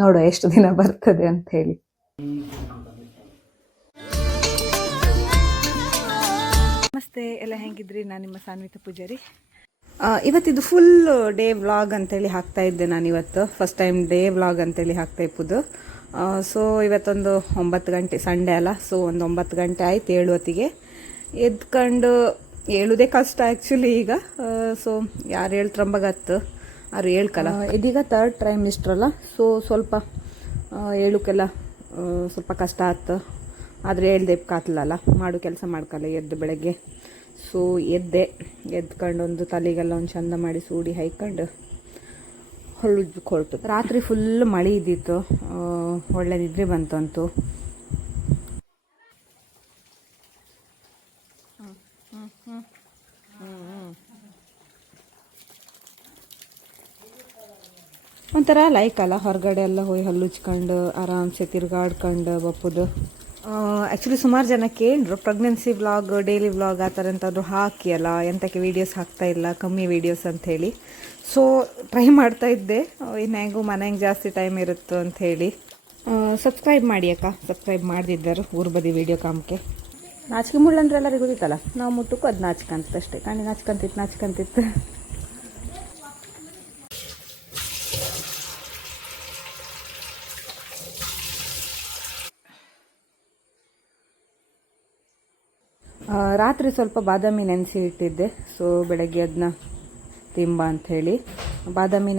ನೋಡು ಎಷ್ಟು ದಿನ ಬರ್ತದೆ ಅಂತ ಹೇಳಿ. ನಮಸ್ತೆ, ಎಲ್ಲ ಹೆಂಗಿದ್ರಿ? ನಾನು ನಿಮ್ಮ ಸಾನ್ವಿತ ಪೂಜಾರಿ. ಇವತ್ತಿದು ಫುಲ್ ಡೇ ವ್ಲಾಗ್ ಅಂತೇಳಿ ಹಾಕ್ತಾ ಇದ್ದೆ ನಾನು. ಇವತ್ತು ಫಸ್ಟ್ ಟೈಮ್ ಡೇ ವ್ಲಾಗ್ ಅಂತೇಳಿ ಹಾಕ್ತಾ ಇಪ್ಪುದು. ಸೊ ಇವತ್ತೊಂದು 9 ಗಂಟೆ, ಸಂಡೇ ಅಲ್ಲ, ಸೊ ಒಂದು 9 ಗಂಟೆ ಆಯ್ತು ಏಳುವತ್ತಿಗೆ ಎದ್ಕೊಂಡು. ಹೇಳುವುದೇ ಕಷ್ಟ ಆ್ಯಕ್ಚುಲಿ ಈಗ. ಸೊ ಯಾರು ಹೇಳ್ತ್ರಂಬಗತ್ತು ಅವ್ರು ಹೇಳ್ಕಲ್ಲ. ಇದೀಗ 3rd ಟ್ರೈಮಿಸ್ಟರ್ ಅಲ್ಲ, ಸೊ ಸ್ವಲ್ಪ ಹೇಳೋಕ್ಕೆಲ್ಲ ಸ್ವಲ್ಪ ಕಷ್ಟ ಆಯ್ತು. ಆದರೆ ಹೇಳ್ದೆ ಕಾತ್ಲಲ್ಲ, ಮಾಡು ಕೆಲಸ ಮಾಡ್ಕಲ್ಲ ಎದ್ದು ಬೆಳಗ್ಗೆ. ಸೊ ಎದ್ಕೊಂಡು ಒಂದು ತಲೆಗೆಲ್ಲ ಒಂದು ಚಂದ ಮಾಡಿ ಸೂಡಿ ಹಾಯ್ಕೊಂಡು ಹೊರಟು. ರಾತ್ರಿ ಫುಲ್ ಮಳೆ ಇದ್ದಿತ್ತು, ಒಳ್ಳೆ ನಿದ್ರೆ ಬಂತು ಅಂತೂ. ಒಂಥರ ಲೈಕ್ ಅಲ್ಲ, ಹೊರಗಡೆ ಎಲ್ಲ ಹೋಗಿ ಹಲ್ಲುಚ್ಕೊಂಡು ಆರಾಮ್ಸೆ ತಿರ್ಗಾಡ್ಕೊಂಡು ಬಪ್ಪುದು. ಆ್ಯಕ್ಚುಲಿ ಸುಮಾರು ಜನ ಕೇಳಿದ್ರು ಪ್ರೆಗ್ನೆನ್ಸಿ ವ್ಲಾಗ್, ಡೈಲಿ ವ್ಲಾಗ್ ಆ ಥರ ಎಂತಾದರೂ ಹಾಕಿ ಅಲ್ಲ, ಎಂತಕ್ಕೆ ವೀಡಿಯೋಸ್ ಹಾಕ್ತಾ ಇಲ್ಲ, ಕಮ್ಮಿ ವೀಡಿಯೋಸ್ ಅಂಥೇಳಿ. ಸೊ ಟ್ರೈ ಮಾಡ್ತಾ ಇದ್ದೆ, ಇನ್ನು ಹೆಂಗೂ ಮನೆಗೆ ಜಾಸ್ತಿ ಟೈಮ್ ಇರುತ್ತೋ ಅಂಥೇಳಿ. ಸಬ್ಸ್ಕ್ರೈಬ್ ಮಾಡಿ ಅಕ್ಕ, ಸಬ್ಸ್ಕ್ರೈಬ್ ಮಾಡ್ದಿದ್ದರು ಊರು ಬದಿ ವೀಡಿಯೋ ಕಾಮಕ್ಕೆ. ನಾಚಿಕೆ ಮುಳ್ಳಂದ್ರೆ ಎಲ್ಲರಿಗೂ ಗೊತ್ತಿತ್ತಲ್ಲ, ನಾವು ಮುಟ್ಟಕ್ಕೂ ಅದು ನಾಚ್ಕಂತ ಅಷ್ಟೇ, ಕಣ್ಣು ನಾಚ್ಕಂತಿತ್ತು. ರಾತ್ರಿ ಸ್ವಲ್ಪ ಬಾದಾಮಿ ನೆನೆಸಿ ಇಟ್ಟಿದ್ದೆ. ಸೊ ಬೆಳಗ್ಗೆ ಅದನ್ನ ತಿಂಬ ಅಂಥೇಳಿ ಬಾದಾಮಿ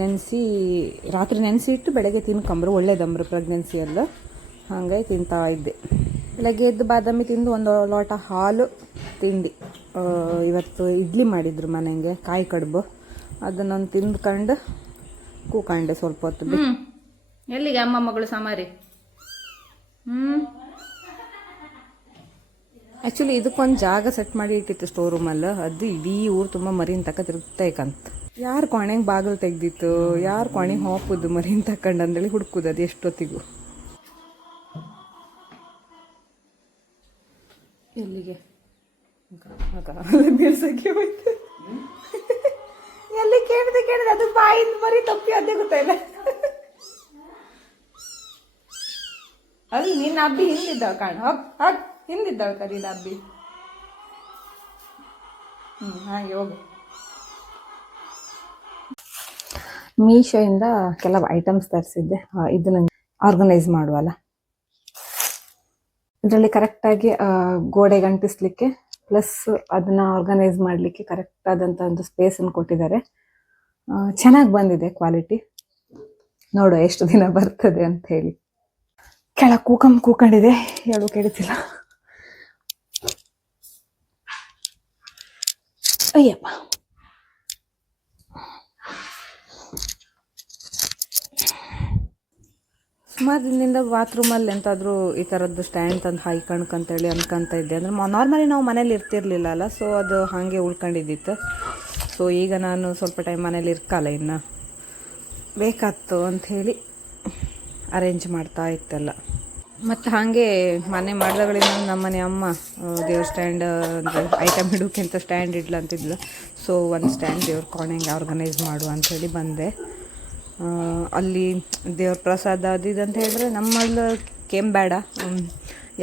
ರಾತ್ರಿ ನೆನೆಸಿ ಇಟ್ಟು ಬೆಳಗ್ಗೆ ತಿನ್ಕೊಂಬ್ರು, ಒಳ್ಳೇದಂಬ್ರು ಪ್ರೆಗ್ನೆನ್ಸಿಯಲ್ಲ. ಹಾಗಾಗಿ ತಿಂತಾ ಇದ್ದೆ. ಬೆಳಗ್ಗೆ ಎದ್ದು ಬಾದಾಮಿ ತಿಂದು ಒಂದು ಲೋಟ ಹಾಲು ತಿಂಡಿ. ಇವತ್ತು ಇಡ್ಲಿ ಮಾಡಿದ್ರು ಮನೆಗೆ, ಕಾಯಿ ಕಡುಬು. ಅದನ್ನೊಂದು ತಿಂದ್ಕೊಂಡು ಕೂಕಂಡೆ ಸ್ವಲ್ಪ ಹೊತ್ತು. ಎಲ್ಲಿಗೆ ಅಮ್ಮ ಮಗಳು ಸಮಾರಿ? ಆ್ಯಕ್ಚುಲಿ ಇದಕ್ಕೊಂದು ಜಾಗ ಸೆಟ್ ಮಾಡಿ ಇಟ್ಟಿತ್ತು ಸ್ಟೋರ್ ರೂಮಲ್ಲಿ. ಅದು ಇಡೀ ಊರು ತುಂಬ ಮರಿನ ತಕ್ಕ ತಿರುಗ್ತೈಕಂತ. ಯಾರು ಕೊನೆಗೆ ಬಾಗಿಲು ತೆಗ್ದಿತ್ತು, ಯಾರು ಕೊನೆಗೆ ಹಾಪುದು ಮರಿನ ತಕ್ಕಂಡು ಅಂದೇಳಿ ಹುಡುಕುದು ಅದು ಎಷ್ಟೊತ್ತಿಗೂ. ಎಲ್ಲಿಗೆ ಬೀಳ್ಸಕ್ಕೆ ಹೋಯ್ತು. ಎಲ್ಲಿ ಕೇಳಿದೆ ಅದು ಬಾಯಿಂದ ಮರಿ ತಪ್ಪಿ ಅದೇ ಗೊತ್ತಾಯಿಲ್ಲ. ಅಲ್ಲಿ ನಿನ್ನ ಅಬ್ಬಿ ಹಿಂದಿದ್ದಾವ ಕಾಣು, ಹಿಂದಿದ್ದಾವ ಕರೀನ ಅಬ್ಬಿ. ಹಾಗೆ ಹೋಗು. ಮೀಶೋಯಿಂದ ಕೆಲವು ಐಟಮ್ಸ್ ತರಿಸಿದ್ದೆ. ಇದು ನಂಗೆ ಆರ್ಗನೈಸ್ ಮಾಡುವಲ್ಲ, ಇದರಲ್ಲಿ ಕರೆಕ್ಟಾಗಿ ಗೋಡೆಗೆ ಅಂಟಿಸ್ಲಿಕ್ಕೆ ಪ್ಲಸ್ ಅದನ್ನ ಆರ್ಗನೈಸ್ ಮಾಡಲಿಕ್ಕೆ ಕರೆಕ್ಟ್ ಆದಂಥ ಒಂದು ಸ್ಪೇಸನ್ನು ಕೊಟ್ಟಿದ್ದಾರೆ. ಚೆನ್ನಾಗಿ ಬಂದಿದೆ ಕ್ವಾಲಿಟಿ. ನೋಡು ಎಷ್ಟು ದಿನ ಬರ್ತದೆ ಅಂತ ಹೇಳಿ. ಕೆಳಗೆ ಕೂಕೊಂಡಿದೆ, ಹೇಳು ಕೇಳ್ತಿಲ್ಲ. ಅಯ್ಯಪ್ಪ, ಸುಮಾರು ದಿನದಿಂದ ಬಾತ್ರೂಮಲ್ಲಿ ಎಂತಾದರೂ ಈ ಥರದ್ದು ಸ್ಟ್ಯಾಂಡ್ ತಂದು ಹಾಯ್ಕಣ್ಕಂತೇಳಿ ಅನ್ಕೊಂತ ಇದ್ದೆ. ಅಂದರೆ ನಾರ್ಮಲಿ ನಾವು ಮನೇಲಿ ಇರ್ತಿರ್ಲಿಲ್ಲ ಅಲ್ಲ, ಸೊ ಅದು ಹಾಗೆ ಉಳ್ಕೊಂಡಿದ್ದಿತ್ತು. ಸೊ ಈಗ ನಾನು ಸ್ವಲ್ಪ ಟೈಮ್ ಮನೇಲಿ ಇರ್ಕಲ್ಲ, ಇನ್ನು ಬೇಕಾತ್ತು ಅಂಥೇಳಿ ಅರೇಂಜ್ ಮಾಡ್ತಾ ಇತ್ತಲ್ಲ. ಮತ್ತು ಹಾಗೆ ಮನೆ ಮಾಡಿದಗಳಿಂದ ನಮ್ಮನೆ ಅಮ್ಮ ದೇವ್ರ ಸ್ಟ್ಯಾಂಡ್ ಅಂದರೆ ಐಟಮ್ ಇಡೋಕೆ ಅಂತ ಸ್ಟ್ಯಾಂಡ್ ಇಡ್ಲಂತಿದ್ಲು. ಸೊ ಒಂದು ಸ್ಟ್ಯಾಂಡ್ ದೇವ್ರ ಕೋಣೆಗೆ ಆರ್ಗನೈಸ್ ಮಾಡು ಅಂಥೇಳಿ ಬಂದೆ. ಅಲ್ಲಿ ದೇವ್ರ ಪ್ರಸಾದ ಅದು ಇದು ಅಂತ ಹೇಳಿದ್ರೆ ನಮ್ಮಲ್ಲಿ ಬೇಡ,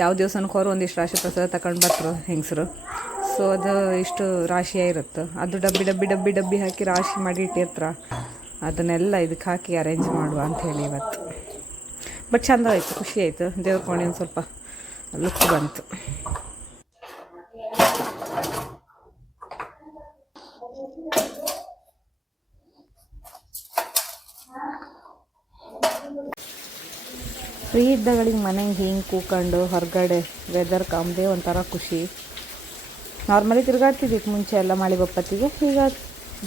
ಯಾವ ದೇವಸ್ಥಾನಕ್ಕೆ ಹೋರು ಒಂದಿಷ್ಟು ರಾಶಿ ಪ್ರಸಾದ ತಗೊಂಡು ಬರ್ತರು ಹೆಂಗಸರು. ಸೊ ಅದು ಇಷ್ಟು ರಾಶಿಯೇ ಇರುತ್ತೆ. ಅದು ಡಬ್ಬಿ ಹಾಕಿ ರಾಶಿ ಮಾಡಿ ಇಟ್ಟಿರ್ತಾರೆ. ಅದನ್ನೆಲ್ಲ ಇದಕ್ಕೆ ಹಾಕಿ ಅರೇಂಜ್ ಮಾಡುವ ಅಂಥೇಳಿ ಇವತ್ತು. ಬಟ್ ಚೆಂದ ಆಯಿತು, ಖುಷಿ ಆಯಿತು. ದೇವ್ರ ಕೋಣೆ ಒಂದು ಸ್ವಲ್ಪ ಲುಕ್ ಬಂತು. ಫ್ರೀ ಇದ್ದಾಗಳಿಗೆ ಮನೆಗೆ ಹಿಂಗೆ ಕೂಕೊಂಡು ಹೊರಗಡೆ ವೆದರ್ ಕಾಮ್ದೇ ಒಂಥರ ಖುಷಿ. ನಾರ್ಮಲಿ ತಿರುಗಾಡ್ತಿದ್ದಿತ್ತು ಮುಂಚೆ ಎಲ್ಲ ಮಳೆ ಬಪ್ಪತ್ತಿಗೆ. ಈಗ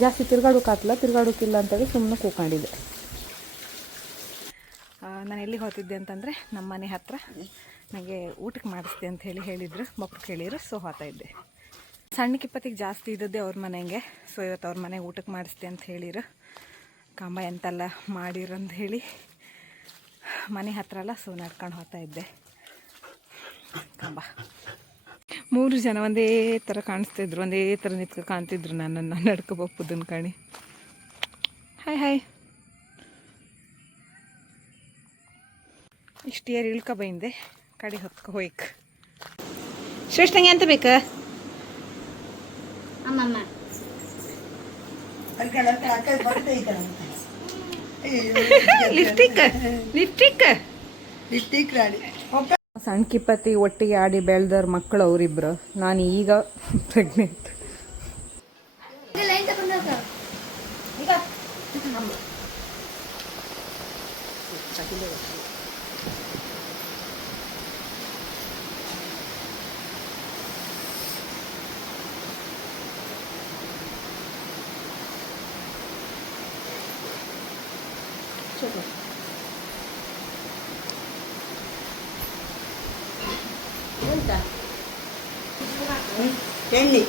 ಜಾಸ್ತಿ ತಿರುಗಾಡೋಕ್ಕಿಲ್ಲ ಅಂತೇಳಿ ಸುಮ್ಮನೆ ಕೂಕೊಂಡಿದ್ದೆ. ನಾನು ಎಲ್ಲಿಗೆ ಹೋಗ್ತಿದ್ದೆ ಅಂತಂದರೆ ನಮ್ಮ ಮನೆ ಹತ್ರ ನನಗೆ ಊಟಕ್ಕೆ ಮಾಡಿಸ್ದೆ ಅಂತ ಹೇಳಿದರು, ಮಕ್ಕಳು ಕೇಳಿದ್ರು. ಸೊ ಹೋಗ್ತಾ ಇದ್ದೆ. ಸಣ್ಣ ಕಿಪ್ಪತ್ತಿಗೆ ಜಾಸ್ತಿ ಇದ್ದದ್ದೇ ಅವ್ರ ಮನೆಗೆ. ಸೊ ಇವತ್ತು ಅವ್ರ ಮನೆಗೆ ಊಟಕ್ಕೆ ಮಾಡಿಸ್ದೆ ಅಂತ ಹೇಳಿರು. ಕಂಬ ಎಂತೆಲ್ಲ ಮಾಡಿರಂತ ಹೇಳಿ ಮನೆ ಹತ್ರ ಅಲ್ಲ, ಸೊ ನಡ್ಕೊಂಡು ಹೋಗ್ತಾ ಇದ್ದೆ. ಕಂಬ ಮೂರು ಜನ ಒಂದೇ ಥರ ಕಾಣಿಸ್ತಿದ್ರು, ಒಂದೇ ಥರ ನಿಂತ್ಕೊ ಕಾಣ್ತಿದ್ರು ನನ್ನನ್ನು ನಡ್ಕೊಬಪ್ಪುದನ್ ಕಾಣಿ. Hi hi. ಇಷ್ಟು ಏರ್ ಇಳ್ಕೊ ಬೈಂದೆ ಕಡೆ ಹೊತ್ಕೊ ಹೋಯ್ಕ. ಶ್ರೇಷ್ಠಂಗೆ ಅಂತ ಬೇಕಾ? ಅಮ್ಮಮ್ಮ ಲಿಪ್ಸ್ಟಿಕ್ ಲಿಪ್ಸ್ಟಿಕ್ ಲಿಪ್ಸ್ಟಿಕ್ ರಾಡಿ. ಸಣ್ಣ ಕಿಪ್ಪತ್ತಿ ಒಟ್ಟಿಗೆ ಆಡಿ ಬೆಳೆದವ್ರ ಮಕ್ಕಳು ಅವರಿಬ್ರು. ನಾನು ಈಗ ಪ್ರೆಗ್ನೆಂಟ್. ಎಣ್ಣೆ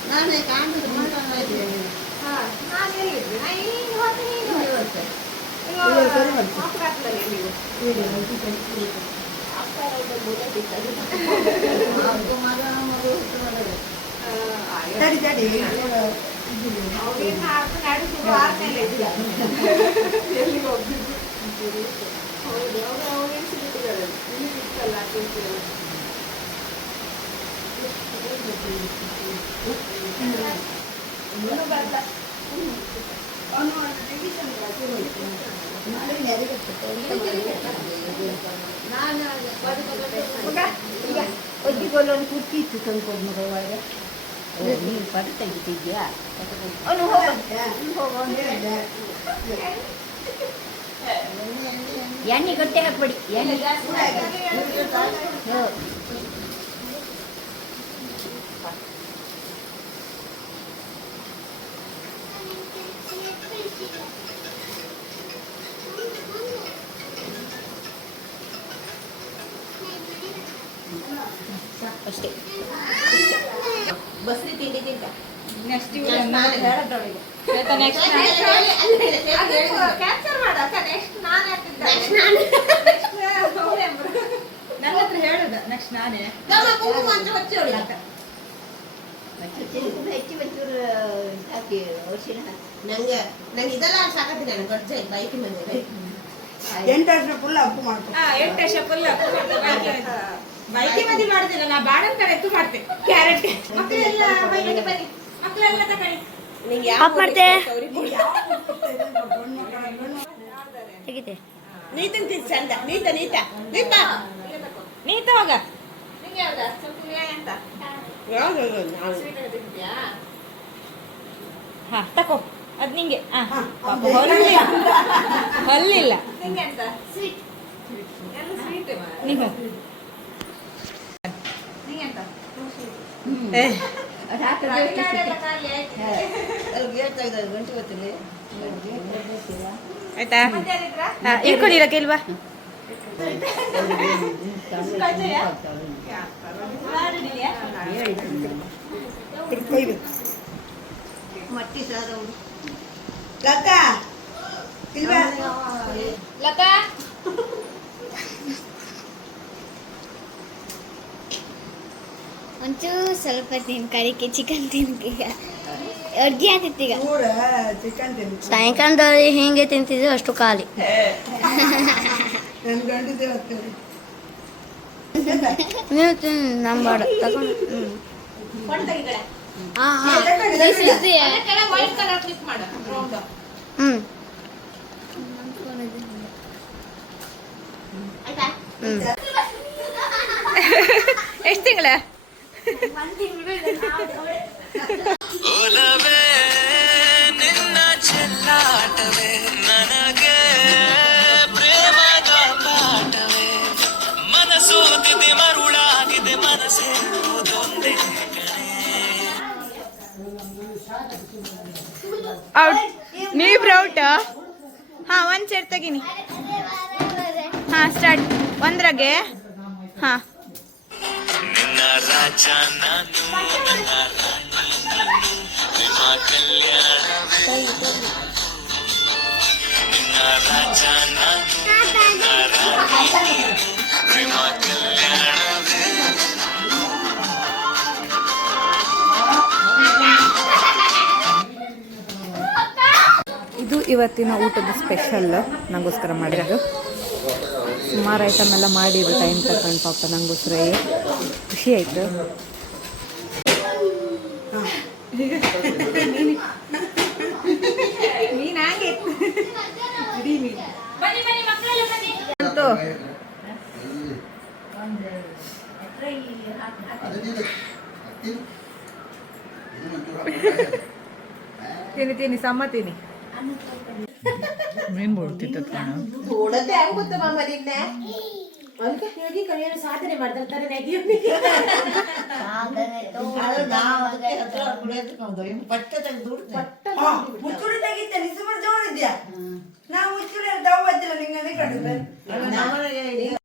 ನಾನೇ ಕಾಣ್ತಿದ್ದು ಒದ್ದಿಗೊಲ್ಲೊಂದು ಕುರ್ತಿ ಇತ್ತು ತಂದ್ಕೊಂಡು ಮಗವಾಗ ನೀನು ಪಟ್ಟು ತೆಗಿತಿದ್ಯಾ ಅವನು ಎಣ್ಣೆ ಗಟ್ಟೆ ಹಾಕ್ಬೇಡಿ ಎಣ್ಣೆ ಅಷ್ಟೇ. ಬಸ್ರಿ ತಿಂಡಿ ತಿಂತ ನೆಕ್ಸ್ಟ್ ನಂಗೆ ಇದೆಲ್ಲ ಸಾಕತ್ತಿ ನಾನು ಬರ್ಜೆ ಬೈಕ್ ಮೇಲೆ 8 ವರ್ಷ ಫುಲ್ ಅಪ್ಪು ಮಾಡ್ಕೊ 8 ವರ್ಷ ಫುಲ್ ಬೈಕಿ ಮಂದಿ ಮಾಡುದಿಲ್ಲ. ನಾ ಬಾಡನ್ ಕಡೆ ಎತ್ತು ಮಾಡ್ತೆ ಕ್ಯಾರೆಟ್ ಮಕ್ಕಳೆಲ್ಲ ಬೈಕಿಗೆ ಬನ್ನಿ ಮಕ್ಕಳೆಲ್ಲ ತಕೊಳ್ಳಿ. ನಿಂಗೆ ಯಾವ ಮಾಡ್ತೆ ತೆಗಿತೆ ನೀತನ್ ತಿನ್ ಚಂದ ನೀತ ನೀತ ನೀತ ನೀತ ಹೋಗ ನಿಂಗೆ ಯಾವ್ದ ಸ್ವಲ್ಪ ಅಂತ ಯಾವ್ದು ನಾವು ಸ್ವೀಟ್ ತಿಂತ್ಯಾ? ಹಾ ತಕೋ ಅದ್ ನಿಂಗೆ. ಹಲ್ಲಿಲ್ಲ ನಿಂಗೆ ಅಂತ ಸ್ವೀಟ್ ಎಲ್ಲ ಸ್ವೀಟ್ ನೀವು ಆಯ್ತಾ ಇಟ್ಕೊಂಡಿರಕ್ಕೆ ಇಲ್ವಾ? ಮಟ್ಟಿ ಸಾರು ಲತಾ ಇಲ್ವಾ? ಲತಾ ಒಂಚೂರು ಸ್ವಲ್ಪ ಕರಿಕೆ ಚಿಕನ್ ತಿನ್ಕೀಗ ಅಡ್ಗೆ ಆತಿತ್ತೀಗ ಚಿಕನ್ ತಿನ್ ಸಾಯಂಕಾಲದಲ್ಲಿ ಹೇಗೆ ತಿಂತಿದ್ವಿ ಅಷ್ಟು ಖಾಲಿ. ನನ್ನ ಗಂಡಿದ್ದೆ ಹೋಗ್ತೀವಿ ನೀವು ತಿನ್ ನಂಬಾಡ ತಗೊಂಡು ಎಷ್ಟು ತಿಂಗಳ? ನಿನ್ನ ಚೆಲ್ಲಾಟವೇ ನನಗೆ ಪ್ರೇಮದ ಪಾಠವೇ ಮನಸೋತಿದೆ ಮರುಳಾಗಿದೆ ಮನಸ್ಸೆಂಬುದೊಂದೇ ಔಟ್. ನೀವಿಬ್ರು ಔಟ್. ಹಾಂ ಒಂದು ಸೇರ್ ತೆಗೀನಿ. ಹಾಂ ಸ್ಟಾರ್ಟ್. ಒಂದ್ರಾಗೆ ಹಾಂ ನಿನ್ನ ರಾಜ ನಾನು ನನ್ನ ರಾಣಿ ನೀನು ಪ್ರೇಮ ಕಲ್ಯಾಣವೇ ನಿನ್ನ ರಾಜ ನಾನು ನನ್ನ ರಾಣಿ ನೀನು ಪ್ರೇಮ ಕಲ್ಯಾಣವೇ ಇದು ಇವತ್ತಿನ ಊಟದ ಸ್ಪೆಷಲ್ ನನಗೋಸ್ಕರ ಮಾಡಿರೋದು. ಸುಮಾರು ಐಟಮ್ ಎಲ್ಲ ಮಾಡಿದ್ರು ಟೈಮ್ ತಗೊಂಡು ಪಾಪ ನನಗೋಸ್ಕರ ಖುಷಿ ಆಯಿತು. ಅಂತೂ ತಿನ್ನಿ ಸಮ್ಮ ತಿನ್ನಿ. ಮೀನು ಬಿಡ್ತಿತ್ತು ಓಡತ್ತೆ ಆಗುತ್ತೆ ಮಾಮ ನಿನ್ನೆ ಅದಕ್ಕೆ ಹೇಗೆ ಕಲಿಯಲು ಸಾಧನೆ ಮಾಡ್ತಾರೆ ಮುಚ್ಚುಳಿ ತೆಗಿತೆ ನಿಸು ಜೋರಿದ್ಯಾ ನಾವು ಮುಚ್ಚುಳಿ ದವ್ ಬಜ್ಜಿಲ್ಲ ನಿಂಗನೆ ಕಡಿಮೆ